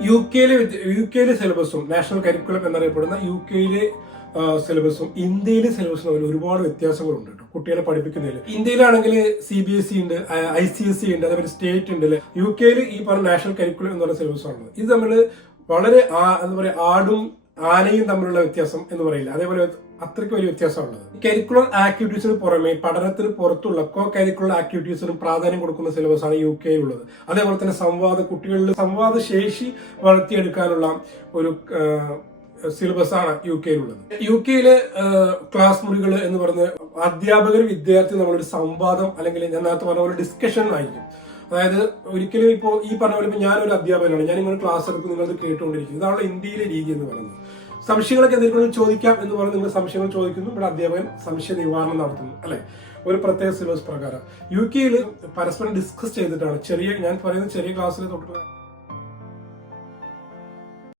U കെയിലെ U കെയിലെ സിലബസും നാഷണൽ കരിക്കുലം എന്നറിയപ്പെടുന്ന യു കെയിലെ സിലബസും ഇന്ത്യയിലെ സിലബസും തമ്മിൽ ഒരുപാട് വ്യത്യാസങ്ങളുണ്ട് കേട്ടോ കുട്ടികളെ പഠിപ്പിക്കുന്നതിൽ ഇന്ത്യയിലാണെങ്കിൽ സി ബി എസ് ഇ ഉണ്ട് ഐ സി എസ് ഇ ഉണ്ട് അതേപോലെ സ്റ്റേറ്റ് ഉണ്ട് യു കെയിൽ ഈ പറഞ്ഞ നാഷണൽ കരിക്കുലം എന്ന് പറയുന്ന സിലബസ് ആണ് ഇത് നമ്മൾ വളരെ എന്താ പറയുക ആടും ആനയും തമ്മിലുള്ള വ്യത്യാസം എന്ന് പറയില്ല. അതേപോലെ അത്രയ്ക്ക് വലിയ വ്യത്യാസമുള്ളത്. കരിക്കുലർ ആക്ടിവിറ്റീസിന് പുറമെ പഠനത്തിന് പുറത്തുള്ള കോ കരിക്കുലർ ആക്ടിവിറ്റീസിനും പ്രാധാന്യം കൊടുക്കുന്ന സിലബസ് ആണ് യു കെ ഉള്ളത് അതേപോലെ തന്നെ സംവാദ കുട്ടികളിൽ സംവാദ ശേഷി വളർത്തിയെടുക്കാനുള്ള ഒരു സിലബസ് ആണ് യു കെയിലുള്ളത് യു കെയിലെ ക്ലാസ് മുറികൾ എന്ന് പറയുന്നത് അധ്യാപകർ വിദ്യാർത്ഥി നമ്മളൊരു സംവാദം അല്ലെങ്കിൽ ഞാൻ നേരത്തെ പറഞ്ഞ പോലെ ഡിസ്കഷൻ ആയിരിക്കും. അതായത് ഒരിക്കലും ഇപ്പോൾ ഈ പറഞ്ഞ പോലെ ഇപ്പോൾ ഞാനൊരു അധ്യാപകനാണ്. ഞാൻ ഇങ്ങനെ ക്ലാസ് എടുക്കും നിങ്ങളത് കേട്ടുകൊണ്ടിരിക്കുന്നു ഇതാണ് ഇന്ത്യയിലെ രീതി എന്ന് പറയുന്നത്. സംശയങ്ങളൊക്കെ എന്തെങ്കിലും ചോദിക്കാം എന്ന് പറഞ്ഞ് നിങ്ങൾ സംശയങ്ങൾ ചോദിക്കുന്നു. ഇവിടെ അധ്യാപകൻ സംശയ നിവാരണം നടത്തുന്നു അല്ലെ? ഒരു പ്രത്യേക സിലബസ് പ്രകാരം. യു കെയിൽ പരസ്പരം ഡിസ്കസ് ചെയ്തിട്ടാണ് ചെറിയ ഞാൻ പറയുന്ന ചെറിയ ക്ലാസ്സിൽ തൊട്ട്